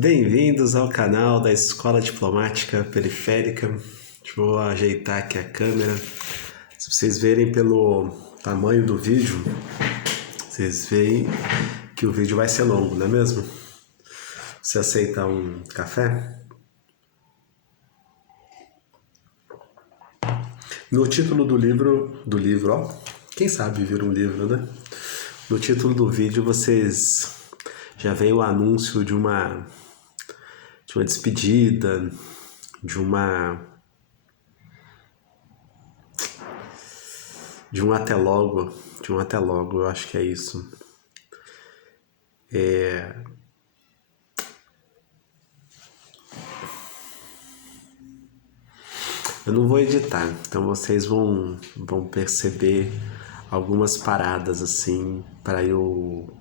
Bem-vindos ao canal da Escola Diplomática Periférica. Vou ajeitar aqui a câmera. Se vocês verem pelo tamanho do vídeo, vocês veem que o vídeo vai ser longo, não é mesmo? Você aceita um café? No título do livro, ó, quem sabe vira um livro, né? No título do vídeo vocês já veem o anúncio de uma despedida, de um até logo, eu acho que é isso. Eu não vou editar, então vocês vão perceber algumas paradas assim para eu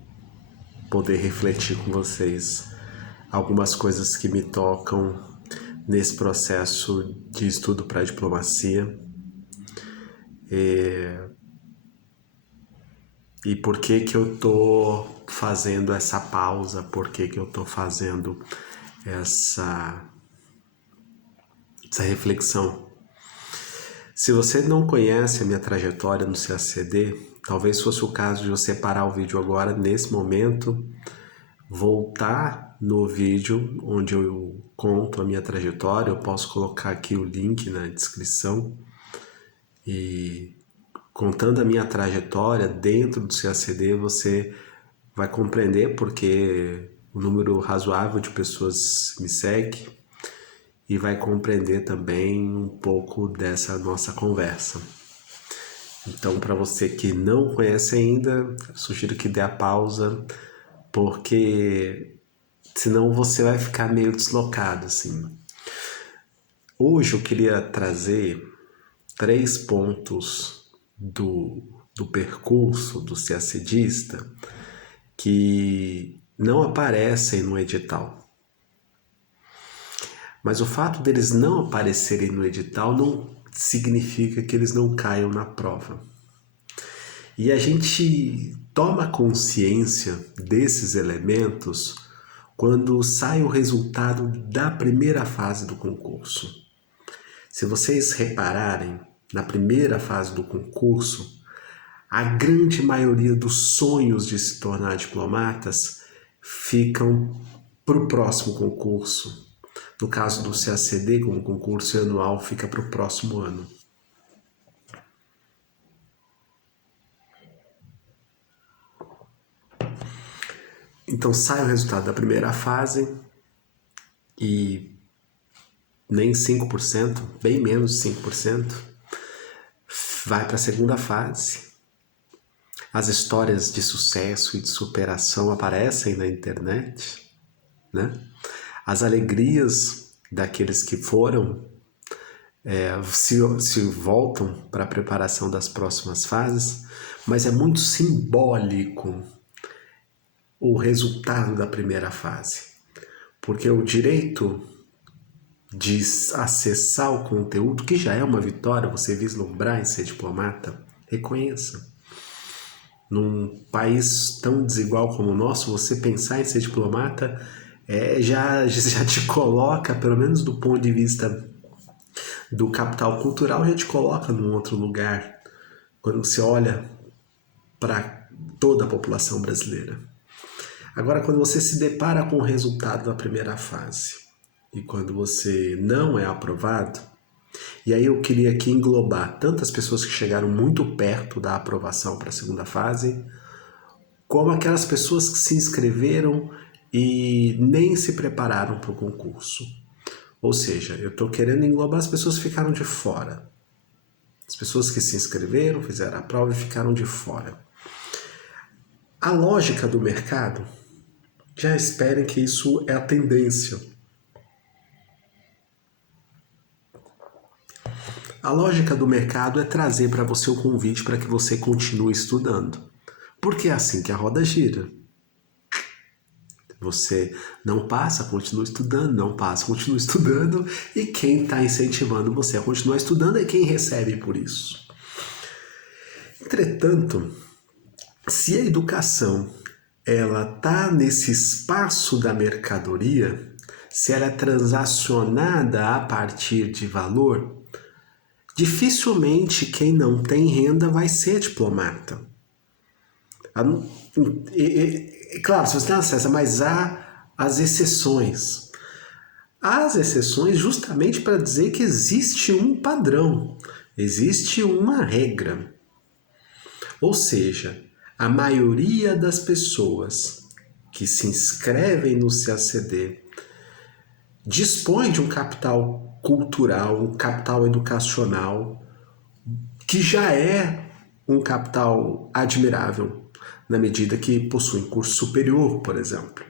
poder refletir com vocês algumas coisas que me tocam nesse processo de estudo para a diplomacia. E por que que eu tô fazendo essa pausa, por que que eu tô fazendo essa reflexão. Se você não conhece a minha trajetória no CACD, talvez fosse o caso de você parar o vídeo agora, nesse momento, voltar no vídeo onde eu conto a minha trajetória. Eu posso colocar aqui o link na descrição. E contando a minha trajetória dentro do CACD, você vai compreender porque um número razoável de pessoas me segue e vai compreender também um pouco dessa nossa conversa. Então, para você que não conhece ainda, sugiro que dê a pausa, porque senão você vai ficar meio deslocado, assim. Hoje eu queria trazer 3 pontos do percurso do CACDista que não aparecem no edital. Mas o fato deles não aparecerem no edital não significa que eles não caiam na prova. E a gente toma consciência desses elementos quando sai o resultado da primeira fase do concurso. Se vocês repararem, na primeira fase do concurso, a grande maioria dos sonhos de se tornar diplomatas ficam para o próximo concurso. No caso do CACD, como concurso anual, fica para o próximo ano. Então sai o resultado da primeira fase e nem 5%, bem menos de 5%, vai para a segunda fase. As histórias de sucesso e de superação aparecem na internet, né? As alegrias daqueles que foram se voltam para a preparação das próximas fases, mas é muito simbólico o resultado da primeira fase, porque o direito de acessar o conteúdo, que já é uma vitória, você vislumbrar em ser diplomata, reconheça. Num país tão desigual como o nosso, você pensar em ser diplomata já te coloca, pelo menos do ponto de vista do capital cultural, já te coloca num outro lugar quando você olha para toda a população brasileira. Agora, quando você se depara com o resultado da primeira fase e quando você não é aprovado, e aí eu queria aqui englobar tantas pessoas que chegaram muito perto da aprovação para a segunda fase, como aquelas pessoas que se inscreveram e nem se prepararam para o concurso. Ou seja, eu estou querendo englobar as pessoas que ficaram de fora. As pessoas que se inscreveram, fizeram a prova e ficaram de fora. A lógica do mercado, já esperem que isso é a tendência. A lógica do mercado é trazer para você o convite para que você continue estudando. Porque é assim que a roda gira. Você não passa, continua estudando, não passa, continua estudando, e quem está incentivando você a continuar estudando é quem recebe por isso. Entretanto, se a educação ela está nesse espaço da mercadoria, se ela é transacionada a partir de valor, dificilmente quem não tem renda vai ser diplomata. Claro, se você tem acesso, mas há as exceções. Há as exceções justamente para dizer que existe um padrão, existe uma regra. Ou seja, a maioria das pessoas que se inscrevem no CACD dispõe de um capital cultural, um capital educacional, que já é um capital admirável, na medida que possui curso superior, por exemplo,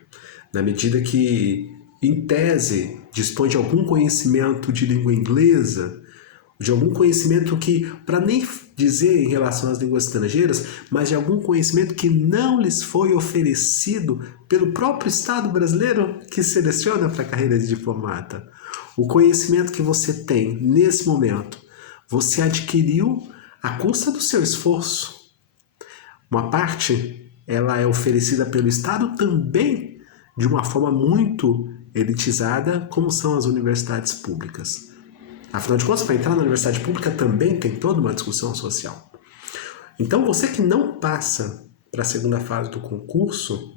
na medida que, em tese, dispõe de algum conhecimento de língua inglesa, de algum conhecimento que, para nem dizer em relação às línguas estrangeiras, mas de algum conhecimento que não lhes foi oferecido pelo próprio Estado brasileiro que seleciona para a carreira de diplomata. O conhecimento que você tem nesse momento, você adquiriu à custa do seu esforço. Uma parte, ela é oferecida pelo Estado também de uma forma muito elitizada, como são as universidades públicas. Afinal de contas, para entrar na universidade pública também tem toda uma discussão social. Então, você que não passa para a segunda fase do concurso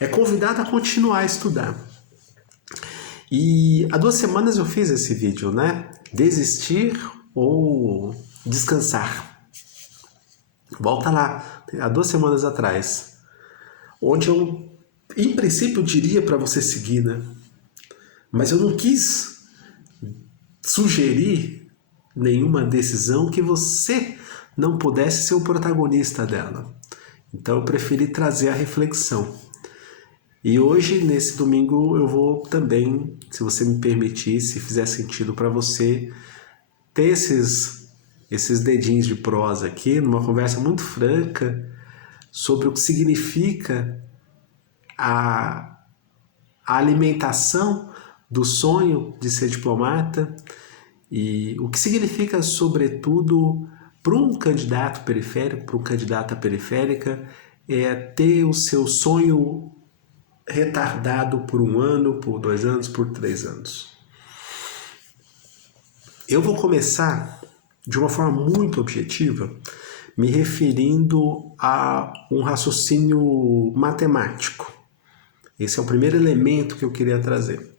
é convidado a continuar a estudar. E há 2 semanas eu fiz esse vídeo, né? Desistir ou descansar. Volta lá, há 2 semanas atrás, onde eu, em princípio, diria para você seguir, né? Mas eu não quis sugerir nenhuma decisão que você não pudesse ser o protagonista dela. Então eu preferi trazer a reflexão. E hoje, nesse domingo, eu vou também, se você me permitir, se fizer sentido para você, ter esses dedinhos de prosa aqui, numa conversa muito franca, sobre o que significa a alimentação do sonho de ser diplomata e o que significa, sobretudo, para um candidato periférico, para um candidata periférica, é ter o seu sonho retardado por 1 ano, por 2 anos, por 3 anos. Eu vou começar de uma forma muito objetiva, me referindo a um raciocínio matemático. Esse é o primeiro elemento que eu queria trazer.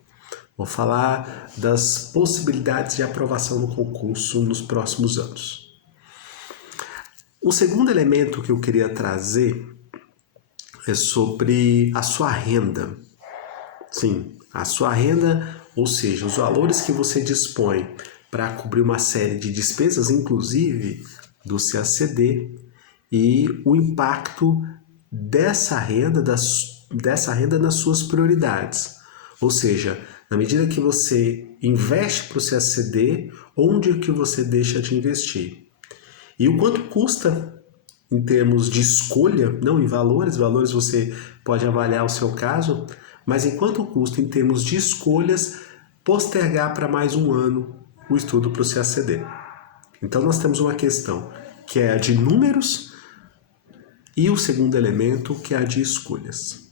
Vou falar das possibilidades de aprovação no concurso nos próximos anos. O segundo elemento que eu queria trazer é sobre a sua renda. Sim, a sua renda, ou seja, os valores que você dispõe para cobrir uma série de despesas, inclusive do CACD, e o impacto dessa renda nas suas prioridades. Ou seja, na medida que você investe para o CACD, onde que você deixa de investir? E o quanto custa em termos de escolha, não em valores você pode avaliar o seu caso, mas em quanto custa em termos de escolhas postergar para mais 1 ano o estudo para o CACD. Então nós temos uma questão que é a de números e o segundo elemento que é a de escolhas.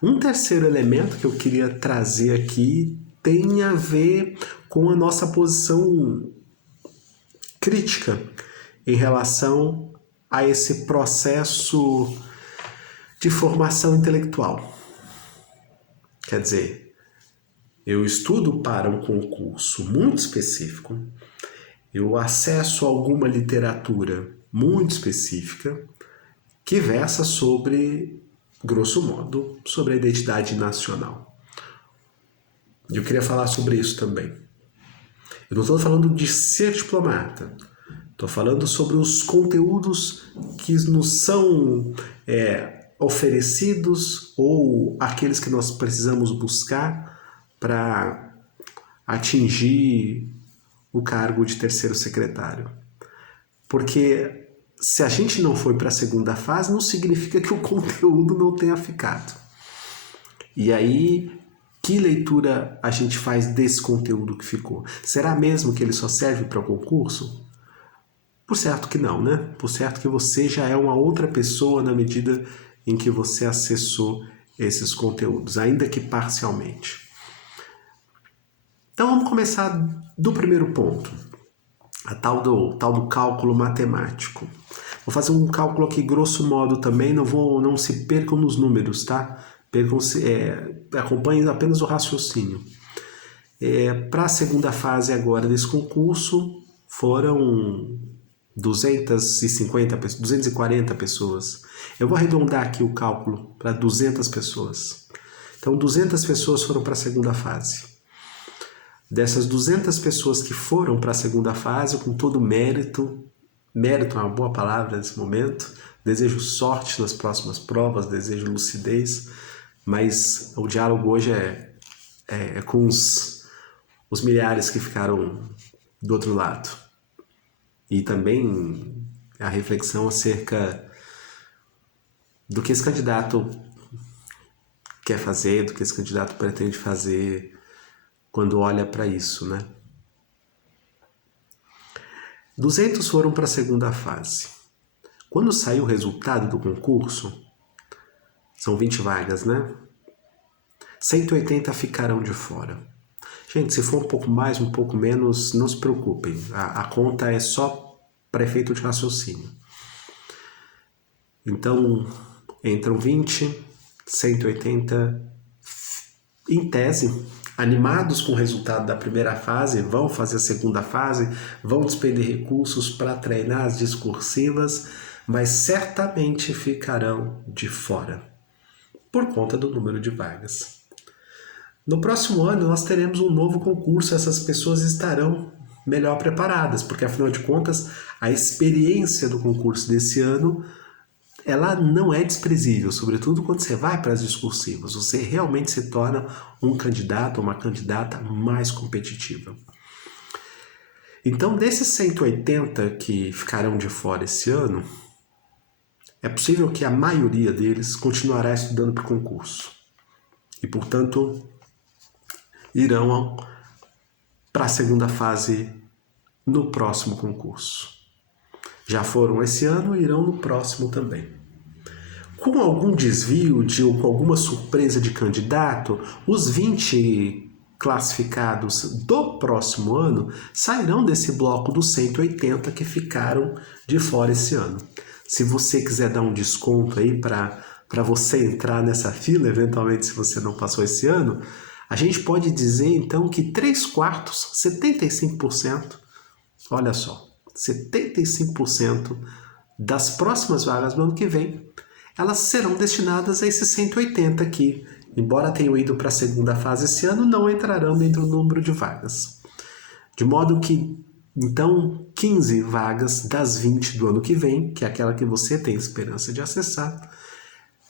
Um terceiro elemento que eu queria trazer aqui tem a ver com a nossa posição crítica em relação a esse processo de formação intelectual. Quer dizer, eu estudo para um concurso muito específico, eu acesso a alguma literatura muito específica que versa sobre, grosso modo, sobre a identidade nacional. E eu queria falar sobre isso também. Eu não estou falando de ser diplomata, estou falando sobre os conteúdos que nos são oferecidos ou aqueles que nós precisamos buscar para atingir o cargo de terceiro secretário. Porque se a gente não foi para a segunda fase, não significa que o conteúdo não tenha ficado. E aí, que leitura a gente faz desse conteúdo que ficou? Será mesmo que ele só serve para o concurso? Por certo que não, né? Por certo que você já é uma outra pessoa na medida em que você acessou esses conteúdos, ainda que parcialmente. Então vamos começar do primeiro ponto, a tal do cálculo matemático. Vou fazer um cálculo aqui grosso modo também, não se percam nos números, tá? Acompanhem apenas o raciocínio. Para a segunda fase agora desse concurso, foram 240 pessoas. Eu vou arredondar aqui o cálculo para 200 pessoas. Então, 200 pessoas foram para a segunda fase. Dessas 200 pessoas que foram para a segunda fase, com todo o mérito é uma boa palavra nesse momento, desejo sorte nas próximas provas, desejo lucidez, mas o diálogo hoje é com os milhares que ficaram do outro lado. E também a reflexão acerca do que esse candidato quer fazer, do que esse candidato pretende fazer quando olha para isso, né? 200 foram para a segunda fase. Quando saiu o resultado do concurso, são 20 vagas, né? 180 ficarão de fora. Gente, se for um pouco mais, um pouco menos, não se preocupem. A conta é só para efeito de raciocínio. Então, entram 20, 180, em tese, animados com o resultado da primeira fase, vão fazer a segunda fase, vão despender recursos para treinar as discursivas, mas certamente ficarão de fora, por conta do número de vagas. No próximo ano, nós teremos um novo concurso, essas pessoas estarão melhor preparadas, porque afinal de contas, a experiência do concurso desse ano, ela não é desprezível, sobretudo quando você vai para as discursivas, você realmente se torna um candidato ou uma candidata mais competitiva. Então, desses 180 que ficarão de fora esse ano, é possível que a maioria deles continuará estudando para o concurso e, portanto, irão para a segunda fase no próximo concurso. Já foram esse ano e irão no próximo também. Com algum desvio ou com alguma surpresa de candidato, os 20 classificados do próximo ano sairão desse bloco dos 180 que ficaram de fora esse ano. Se você quiser dar um desconto aí para você entrar nessa fila, eventualmente se você não passou esse ano, a gente pode dizer então que 3/4, 75%, olha só, 75% das próximas vagas do ano que vem, elas serão destinadas a esses 180 que, embora tenham ido para a segunda fase esse ano, não entrarão dentro do número de vagas. De modo que, então, 15 vagas das 20 do ano que vem, que é aquela que você tem esperança de acessar,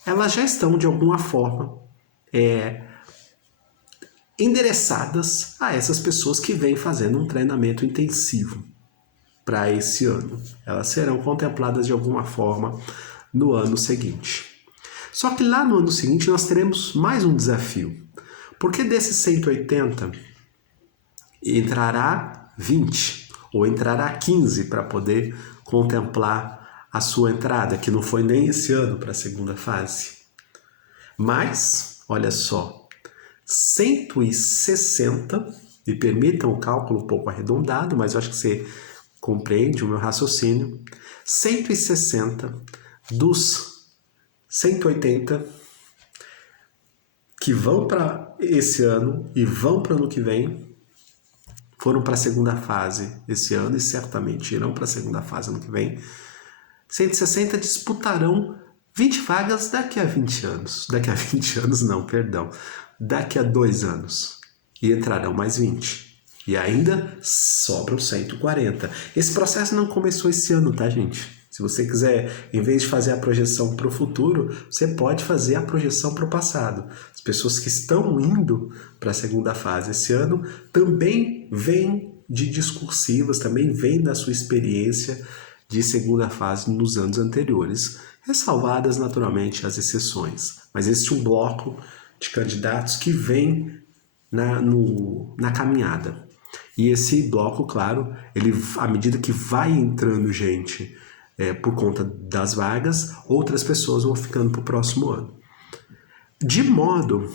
elas já estão, de alguma forma, endereçadas a essas pessoas que vêm fazendo um treinamento intensivo para esse ano. Elas serão contempladas de alguma forma no ano seguinte. Só que lá no ano seguinte nós teremos mais um desafio, porque desses 180 entrará 20 ou entrará 15 para poder contemplar a sua entrada, que não foi nem esse ano para a segunda fase. Mas, olha só, 160, me permitam o cálculo um pouco arredondado, mas eu acho que você compreende o meu raciocínio, 160 dos 180 que vão para esse ano e vão para o ano que vem, foram para a segunda fase esse ano e certamente irão para a segunda fase ano que vem, 160 disputarão 20 vagas daqui a 20 anos. Daqui a 20 anos não, perdão. Daqui a 2 anos. E entrarão mais 20. E ainda sobram 140. Esse processo não começou esse ano, tá, gente? Se você quiser, em vez de fazer a projeção para o futuro, você pode fazer a projeção para o passado. As pessoas que estão indo para a segunda fase esse ano também vêm de discursivas, também vêm da sua experiência de segunda fase nos anos anteriores, ressalvadas naturalmente as exceções. Mas existe um bloco de candidatos que vem na caminhada. E esse bloco, claro, ele, à medida que vai entrando gente por conta das vagas, outras pessoas vão ficando para o próximo ano. De modo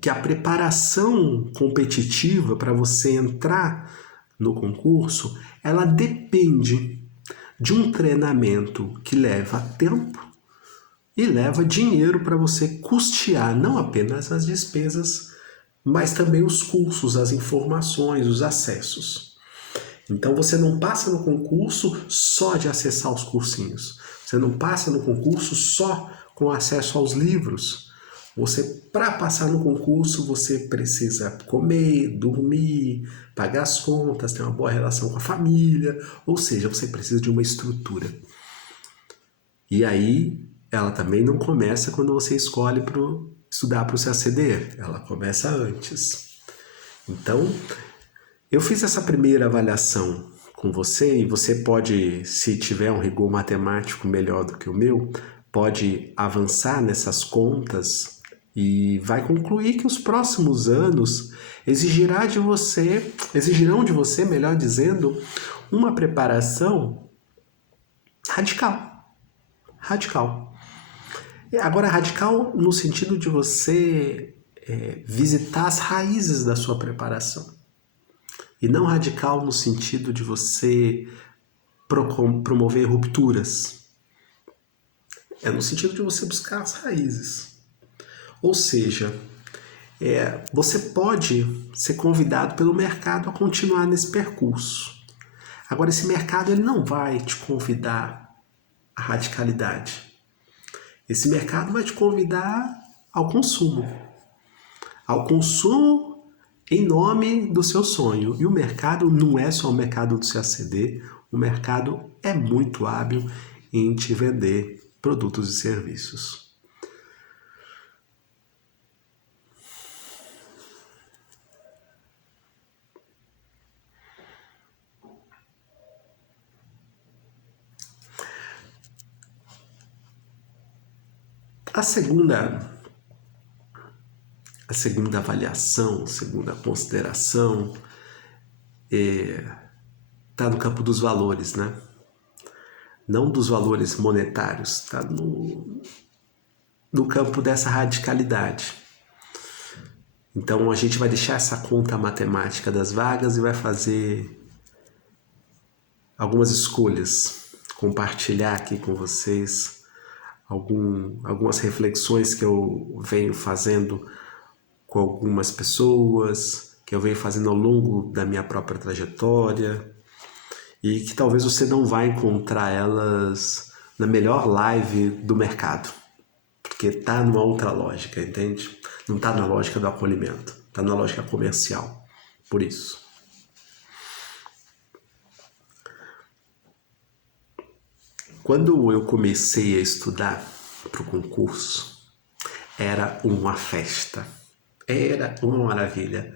que a preparação competitiva para você entrar no concurso, ela depende de um treinamento que leva tempo e leva dinheiro para você custear não apenas as despesas, mas também os cursos, as informações, os acessos. Então você não passa no concurso só de acessar os cursinhos. Você não passa no concurso só com acesso aos livros. Para passar no concurso, você precisa comer, dormir, pagar as contas, ter uma boa relação com a família, ou seja, você precisa de uma estrutura. E aí, ela também não começa quando você escolhe estudar para o CACD, ela começa antes. Então, eu fiz essa primeira avaliação com você e você pode, se tiver um rigor matemático melhor do que o meu, pode avançar nessas contas e vai concluir que os próximos anos exigirão de você, melhor dizendo, uma preparação radical. Radical. Agora, radical no sentido de você visitar as raízes da sua preparação. E não radical no sentido de você promover rupturas. É no sentido de você buscar as raízes. Ou seja, você pode ser convidado pelo mercado a continuar nesse percurso. Agora, esse mercado ele não vai te convidar à radicalidade. Esse mercado vai te convidar ao consumo. Ao consumo em nome do seu sonho. E o mercado não é só o mercado do CACD, o mercado é muito hábil em te vender produtos e serviços. A segunda avaliação, a segunda consideração está no campo dos valores, né? Não dos valores monetários, está no campo dessa radicalidade. Então a gente vai deixar essa conta matemática das vagas e vai fazer algumas escolhas, compartilhar aqui com vocês algumas reflexões que eu venho fazendo com algumas pessoas, que eu venho fazendo ao longo da minha própria trajetória e que talvez você não vai encontrar elas na melhor live do mercado, porque tá numa outra lógica, entende? Não tá na lógica do acolhimento, tá na lógica comercial, por isso. Quando eu comecei a estudar para o concurso, era uma festa, era uma maravilha,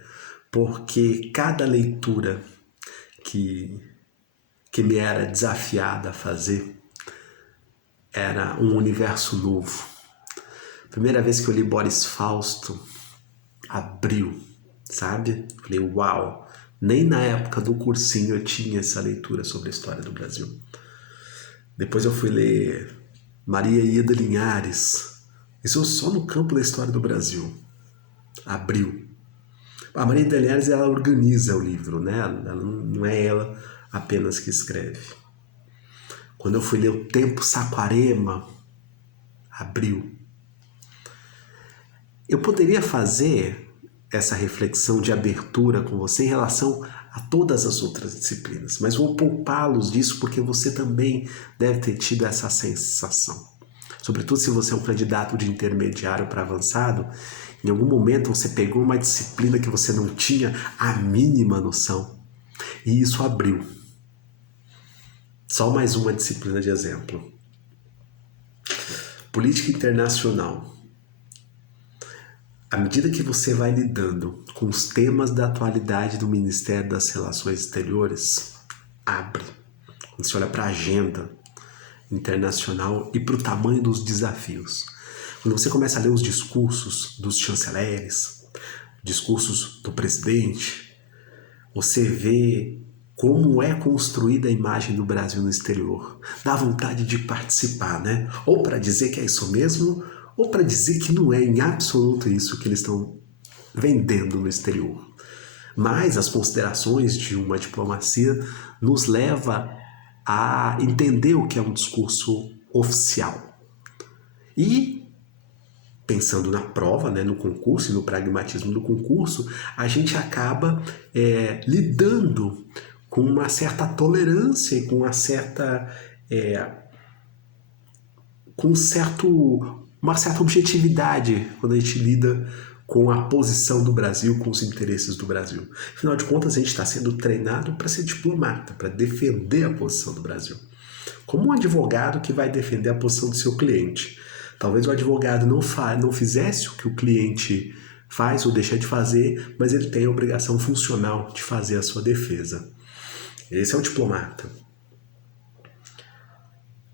porque cada leitura que me era desafiada a fazer era um universo novo. Primeira vez que eu li Boris Fausto, abriu, sabe? Falei, uau! Nem na época do cursinho eu tinha essa leitura sobre a história do Brasil. Depois eu fui ler Maria Ieda Linhares. Isso só no campo da história do Brasil. Abriu. A Maria Ieda Linhares, ela organiza o livro, né? Ela não é ela apenas que escreve. Quando eu fui ler O Tempo Saquarema, abriu. Eu poderia fazer essa reflexão de abertura com você em relação a todas as outras disciplinas, mas vou poupá-los disso porque você também deve ter tido essa sensação. Sobretudo se você é um candidato de intermediário para avançado, em algum momento você pegou uma disciplina que você não tinha a mínima noção e isso abriu. Só mais uma disciplina de exemplo. Política internacional. À medida que você vai lidando com os temas da atualidade do Ministério das Relações Exteriores, abre. Quando você olha para a agenda internacional e para o tamanho dos desafios. Quando você começa a ler os discursos dos chanceleres, discursos do presidente, você vê como é construída a imagem do Brasil no exterior. Dá vontade de participar, né? Ou para dizer que é isso mesmo, ou para dizer que não é em absoluto isso que eles estão vendendo no exterior. Mas as considerações de uma diplomacia nos leva a entender o que é um discurso oficial. E, pensando na prova, né, no concurso e no pragmatismo do concurso, a gente acaba lidando com uma certa tolerância e com uma certa objetividade quando a gente lida com a posição do Brasil, com os interesses do Brasil. Afinal de contas, a gente está sendo treinado para ser diplomata, para defender a posição do Brasil. Como um advogado que vai defender a posição do seu cliente. Talvez o advogado não fizesse o que o cliente faz ou deixa de fazer, mas ele tem a obrigação funcional de fazer a sua defesa. Esse é o diplomata.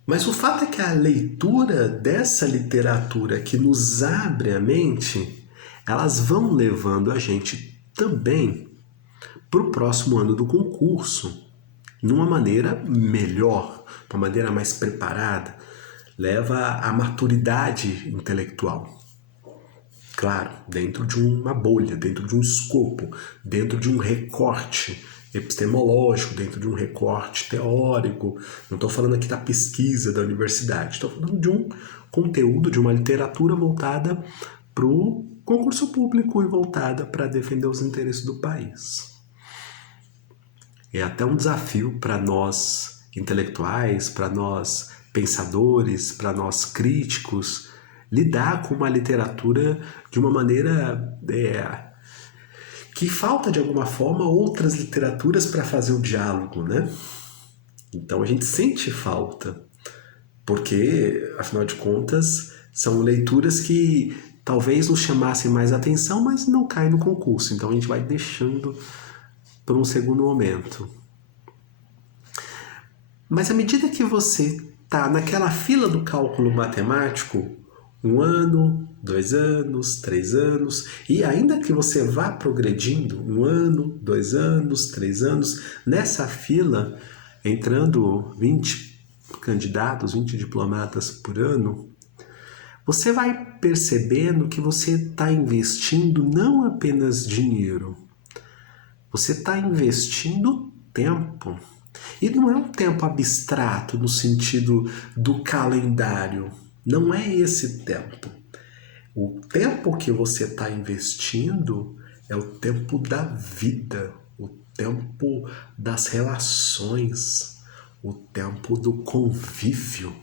Mas o fato é que a leitura dessa literatura que nos abre a mente, elas vão levando a gente também para o próximo ano do concurso, numa maneira melhor, uma maneira mais preparada, leva à maturidade intelectual. Claro, dentro de uma bolha, dentro de um escopo, dentro de um recorte epistemológico, dentro de um recorte teórico. Não estou falando aqui da pesquisa da universidade, estou falando de um conteúdo, de uma literatura voltada para o concurso público e voltada para defender os interesses do país. É até um desafio para nós intelectuais, para nós pensadores, para nós críticos, lidar com uma literatura de uma maneira que falta de alguma forma outras literaturas para fazer o diálogo, né? Então a gente sente falta, porque, afinal de contas, são leituras que talvez nos chamassem mais atenção, mas não caem no concurso. Então a gente vai deixando para um segundo momento. Mas à medida que você está naquela fila do cálculo matemático, 1 ano, 2 anos, 3 anos, e ainda que você vá progredindo 1 ano, 2 anos, 3 anos, nessa fila, entrando 20 candidatos, 20 diplomatas por ano, você vai percebendo que você está investindo não apenas dinheiro, você está investindo tempo. E não é um tempo abstrato no sentido do calendário. Não é esse tempo. O tempo que você está investindo é o tempo da vida, o tempo das relações, o tempo do convívio,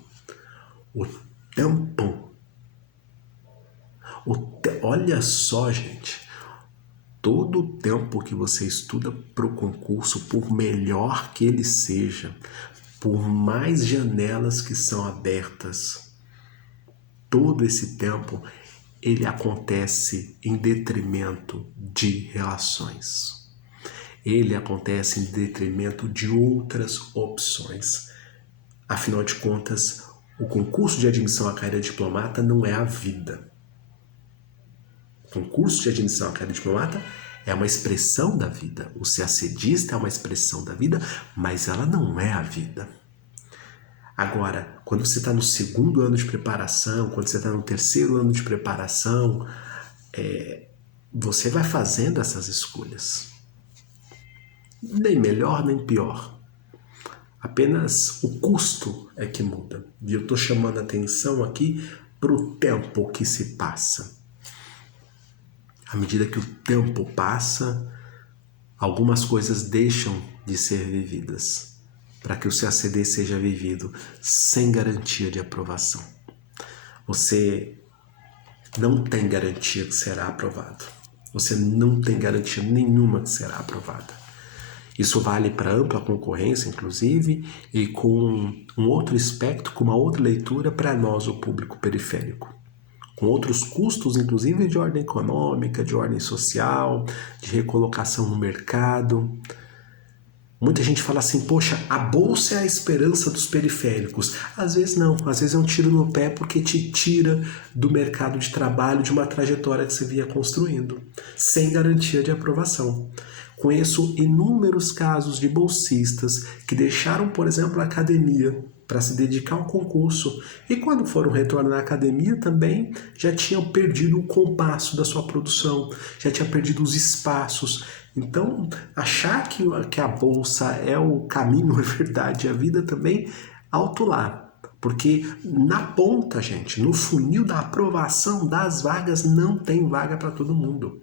o tempo. Olha só, gente. Todo o tempo que você estuda para o concurso, por melhor que ele seja, por mais janelas que são abertas, todo esse tempo, ele acontece em detrimento de relações. Ele acontece em detrimento de outras opções. Afinal de contas, o concurso de admissão à carreira de diplomata não é a vida. O concurso de admissão à carreira de diplomata é uma expressão da vida. O CACDista é uma expressão da vida, mas ela não é a vida. Agora, quando você está no 2º ano de preparação, quando você está no 3º ano de preparação, você vai fazendo essas escolhas. Nem melhor, nem pior. Apenas o custo é que muda. E eu estou chamando a atenção aqui para o tempo que se passa. À medida que o tempo passa, algumas coisas deixam de ser vividas, para que o CACD seja vivido sem garantia de aprovação. Você não tem garantia que será aprovado. Você não tem garantia nenhuma que será aprovada. Isso vale para ampla concorrência, inclusive, e com um outro espectro, com uma outra leitura para nós, o público periférico. Com outros custos, inclusive de ordem econômica, de ordem social, de recolocação no mercado. Muita gente fala assim, poxa, a bolsa é a esperança dos periféricos. Às vezes não, às vezes é um tiro no pé porque te tira do mercado de trabalho de uma trajetória que você vinha construindo, sem garantia de aprovação. Conheço inúmeros casos de bolsistas que deixaram, por exemplo, a academia para se dedicar ao concurso e quando foram retornar à academia também já tinham perdido o compasso da sua produção, já tinham perdido os espaços. Então, achar que a bolsa é o caminho, é verdade, a vida também, alto lá. Porque na ponta, gente, no funil da aprovação das vagas, não tem vaga para todo mundo.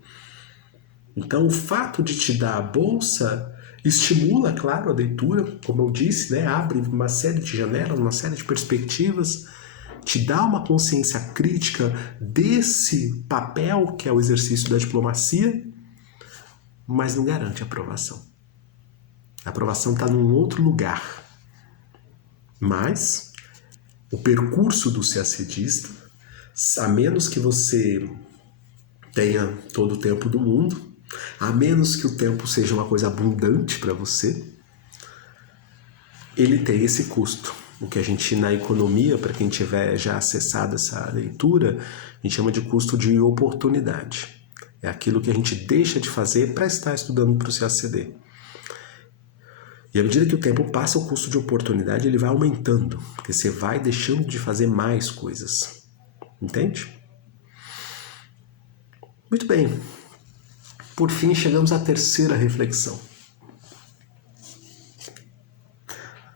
Então, o fato de te dar a bolsa estimula, claro, a leitura, como eu disse, né? Abre uma série de janelas, uma série de perspectivas, te dá uma consciência crítica desse papel que é o exercício da diplomacia, mas não garante a aprovação. A aprovação está num outro lugar. Mas o percurso do CACDista, a menos que você tenha todo o tempo do mundo, a menos que o tempo seja uma coisa abundante para você, ele tem esse custo. O que a gente na economia, para quem tiver já acessado essa leitura, a gente chama de custo de oportunidade. É aquilo que a gente deixa de fazer para estar estudando para o CACD. E à medida que o tempo passa, o custo de oportunidade ele vai aumentando, porque você vai deixando de fazer mais coisas. Entende? Muito bem. Por fim, chegamos à terceira reflexão.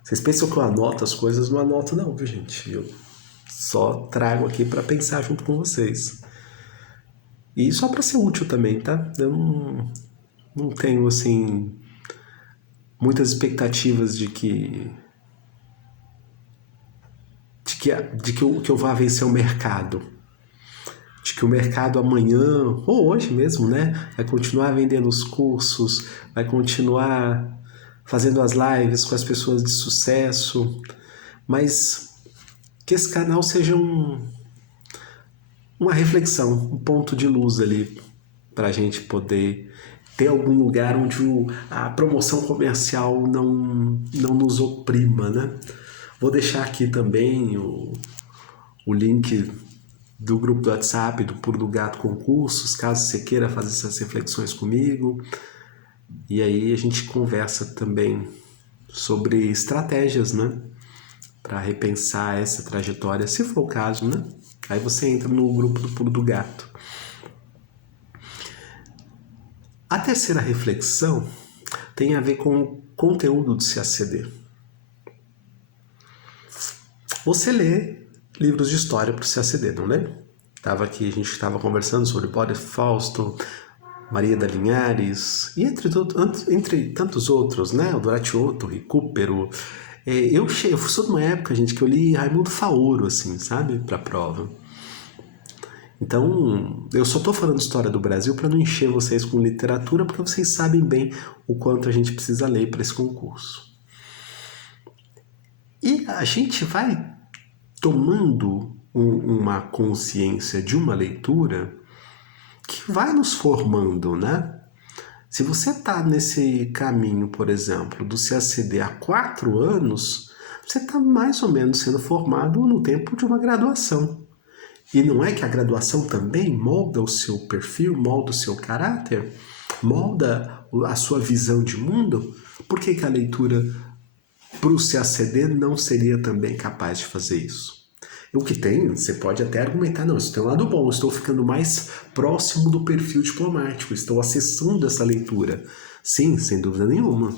Vocês pensam que eu anoto as coisas? Não anoto não, viu, gente? Eu só trago aqui para pensar junto com vocês. E só para ser útil também, tá? Eu não tenho, assim, muitas expectativas de que eu vá vencer o mercado. De que o mercado amanhã, ou hoje mesmo, né? Vai continuar vendendo os cursos, vai continuar fazendo as lives com as pessoas de sucesso, mas que esse canal seja uma reflexão, um ponto de luz ali para a gente poder ter algum lugar onde a promoção comercial não nos oprima, né? Vou deixar aqui também o link do grupo do WhatsApp do Pulo do Gato Concursos, caso você queira fazer essas reflexões comigo. E aí a gente conversa também sobre estratégias, né? Para repensar essa trajetória, se for o caso, né? Aí você entra no grupo do Pulo do Gato. A terceira reflexão tem a ver com o conteúdo do CACD. Você lê livros de história para o CACD, não lê? A gente estava conversando sobre Boris Fausto, Maria da Linhares, e entre tantos outros, né? O Doratiotto, o Recupero. Eu sou de uma época, gente, que eu li Raimundo Faoro, assim, sabe? Para a prova. Então, eu só estou falando história do Brasil para não encher vocês com literatura, porque vocês sabem bem o quanto a gente precisa ler para esse concurso. E a gente vai tomando uma consciência de uma leitura que vai nos formando, né? Se você está nesse caminho, por exemplo, do CACD há 4 anos, você está mais ou menos sendo formado no tempo de uma graduação. E não é que a graduação também molda o seu perfil, molda o seu caráter, molda a sua visão de mundo? Por que a leitura para o CACD não seria também capaz de fazer isso? O que tem, você pode até argumentar, não, isso tem um lado bom, estou ficando mais próximo do perfil diplomático, estou acessando essa leitura. Sim, sem dúvida nenhuma.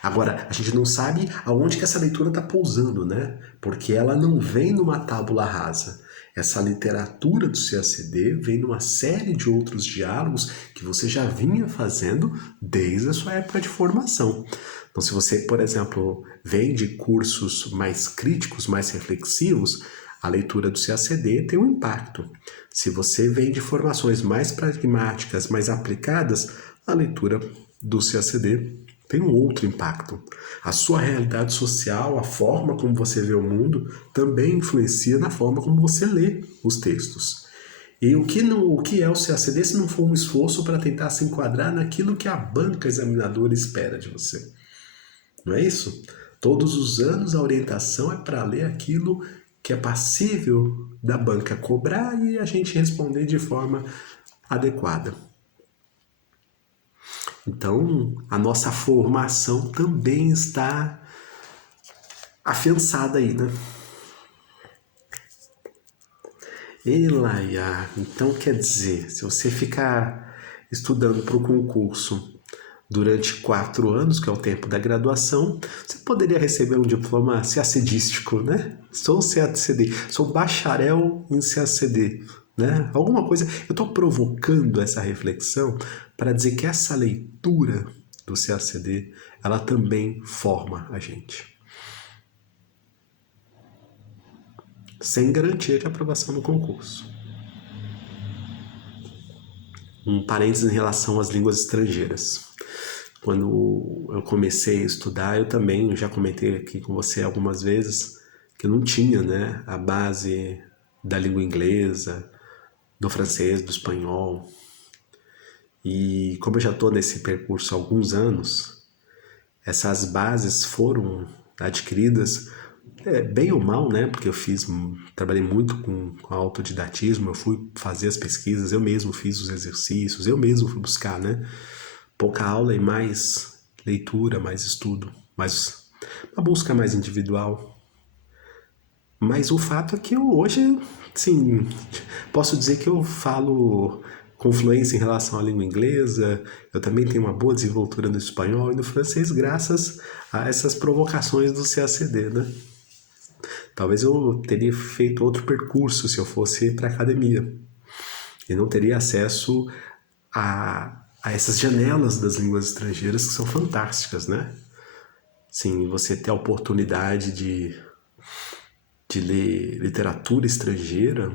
Agora, a gente não sabe aonde que essa leitura está pousando, né? Porque ela não vem numa tábula rasa. Essa literatura do CACD vem numa série de outros diálogos que você já vinha fazendo desde a sua época de formação. Então, se você, por exemplo, vem de cursos mais críticos, mais reflexivos, a leitura do CACD tem um impacto. Se você vem de formações mais pragmáticas, mais aplicadas, a leitura do CACD tem um outro impacto. A sua realidade social, a forma como você vê o mundo, também influencia na forma como você lê os textos. E o que é o CACD se não for um esforço para tentar se enquadrar naquilo que a banca examinadora espera de você? Não é isso? Todos os anos a orientação é para ler aquilo que é passível da banca cobrar e a gente responder de forma adequada. Então, a nossa formação também está afiançada aí, né? Elaia, então quer dizer, se você ficar estudando para o concurso durante 4 anos, que é o tempo da graduação, você poderia receber um diploma CACDístico, né? Sou CACD, sou bacharel em CACD, né? Alguma coisa. Eu estou provocando essa reflexão para dizer que essa leitura do CACD, ela também forma a gente. Sem garantia de aprovação no concurso. Um parênteses em relação às línguas estrangeiras. Quando eu comecei a estudar, eu também já comentei aqui com você algumas vezes que eu não tinha, né, a base da língua inglesa, do francês, do espanhol. E como eu já estou nesse percurso há alguns anos, essas bases foram adquiridas bem ou mal, né? Porque eu trabalhei muito com autodidatismo, eu fui fazer as pesquisas, eu mesmo fiz os exercícios, eu mesmo fui buscar, né? Pouca aula e mais leitura, mais estudo, mais uma busca mais individual. Mas o fato é que eu hoje, sim, posso dizer que eu falo com fluência em relação à língua inglesa, eu também tenho uma boa desenvoltura no espanhol e no francês graças a essas provocações do CACD, né? Talvez eu teria feito outro percurso se eu fosse para a academia e não teria acesso a essas janelas das línguas estrangeiras que são fantásticas, né? Sim, você ter a oportunidade de ler literatura estrangeira,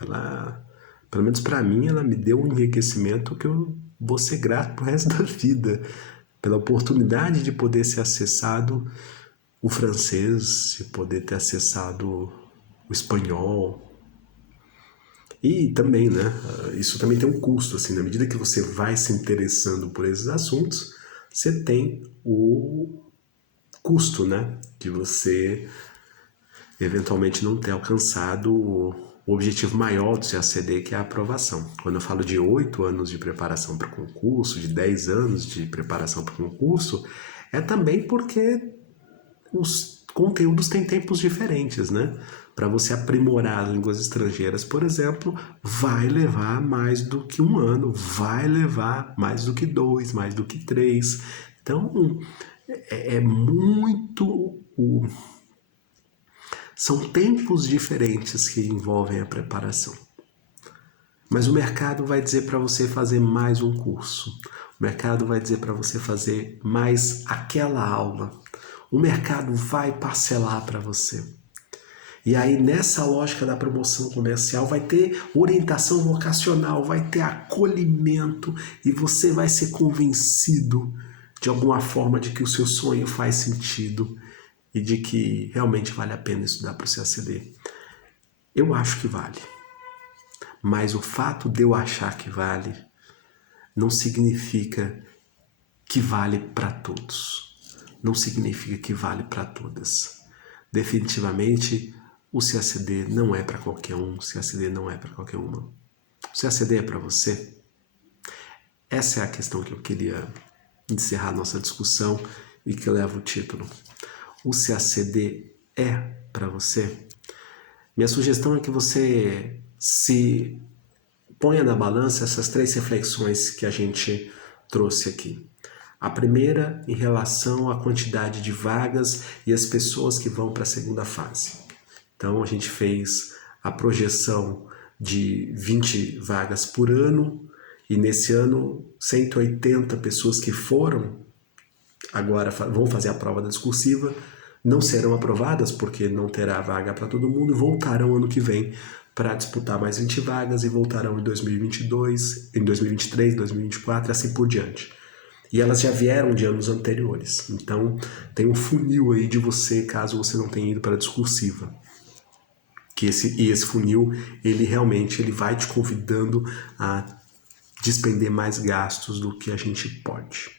ela, pelo menos para mim, ela me deu um enriquecimento que eu vou ser grato pro resto da vida, pela oportunidade de poder ser acessado o francês, de poder ter acessado o espanhol. E também, né, isso também tem um custo, assim, na medida que você vai se interessando por esses assuntos, você tem o custo, né, de você eventualmente não ter alcançado o objetivo maior do CACD, que é a aprovação. Quando eu falo de 8 anos de preparação para o concurso, de 10 anos de preparação para o concurso, é também porque os conteúdos têm tempos diferentes, né? Para você aprimorar as línguas estrangeiras, por exemplo, vai levar mais do que 1 ano, vai levar mais do que 2, mais do que 3. Então, é muito são tempos diferentes que envolvem a preparação. Mas o mercado vai dizer para você fazer mais um curso. O mercado vai dizer para você fazer mais aquela aula. O mercado vai parcelar para você. E aí, nessa lógica da promoção comercial, vai ter orientação vocacional, vai ter acolhimento e você vai ser convencido de alguma forma de que o seu sonho faz sentido e de que realmente vale a pena estudar para o CACD. Eu acho que vale. Mas o fato de eu achar que vale não significa que vale para todos. Não significa que vale para todas. Definitivamente, o CACD não é para qualquer um, o CACD não é para qualquer uma. O CACD é para você? Essa é a questão que eu queria encerrar nossa discussão e que leva o título. O CACD é para você? Minha sugestão é que você se ponha na balança essas 3 reflexões que a gente trouxe aqui. A primeira em relação à quantidade de vagas e as pessoas que vão para a segunda fase. Então a gente fez a projeção de 20 vagas por ano e nesse ano 180 pessoas que foram agora vão fazer a prova da discursiva não serão aprovadas porque não terá vaga para todo mundo e voltarão ano que vem para disputar mais 20 vagas e voltarão em 2022, em 2023, 2024 e assim por diante. E elas já vieram de anos anteriores. Então, tem um funil aí de você, caso você não tenha ido para a discursiva. Esse funil, ele realmente vai te convidando a despender mais gastos do que a gente pode.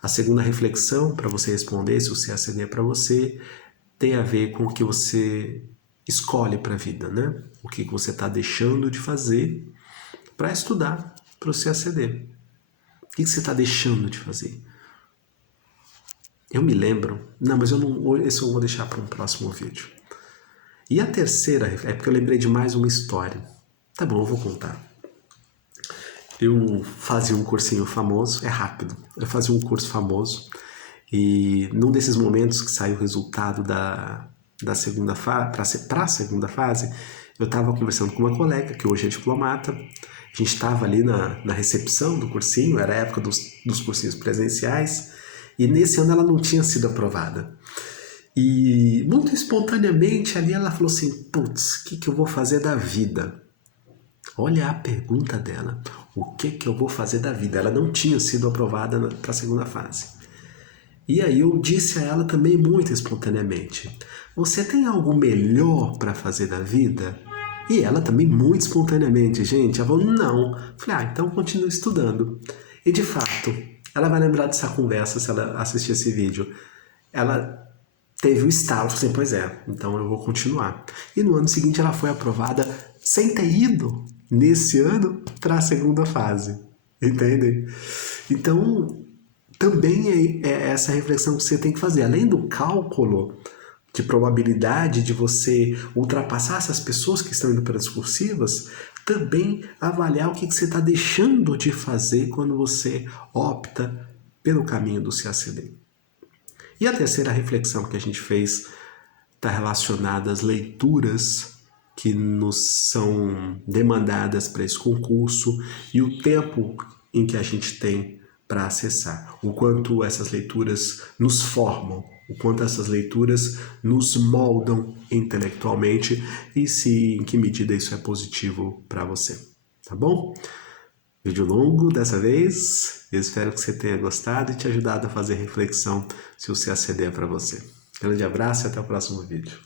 A segunda reflexão, para você responder se o CACD é para você, tem a ver com o que você escolhe para a vida, né? O que você está deixando de fazer para estudar para o CACD. O que você está deixando de fazer? Eu me lembro... Não, mas esse eu vou deixar para um próximo vídeo. E a terceira, é porque eu lembrei de mais uma história. Tá bom, eu vou contar. Eu fazia um cursinho famoso, é rápido. Eu fazia um curso famoso e num desses momentos que saiu o resultado da segunda fase, para a segunda fase, eu estava conversando com uma colega, que hoje é diplomata. A gente estava ali na recepção do cursinho, era a época dos cursinhos presenciais, e nesse ano ela não tinha sido aprovada. E muito espontaneamente ali ela falou assim, putz, o que eu vou fazer da vida? Olha a pergunta dela, o que eu vou fazer da vida? Ela não tinha sido aprovada para a segunda fase. E aí eu disse a ela também muito espontaneamente, você tem algo melhor para fazer da vida? E ela também muito espontaneamente, gente, ela falou, não. Falei, então continue estudando. E de fato, ela vai lembrar dessa conversa se ela assistir esse vídeo. Ela teve o estalo, falou assim, pois é, então eu vou continuar. E no ano seguinte ela foi aprovada sem ter ido nesse ano para a segunda fase, entendem? Então, também é essa reflexão que você tem que fazer. Além do cálculo de probabilidade de você ultrapassar essas pessoas que estão indo pelas cursivas, também avaliar o que você está deixando de fazer quando você opta pelo caminho do CACD. E a terceira reflexão que a gente fez está relacionada às leituras que nos são demandadas para esse concurso e o tempo em que a gente tem para acessar. O quanto essas leituras nos formam, o quanto essas leituras nos moldam intelectualmente e em que medida isso é positivo para você. Tá bom? Vídeo longo dessa vez, eu espero que você tenha gostado e te ajudado a fazer reflexão se o CACD é para você. Grande abraço e até o próximo vídeo.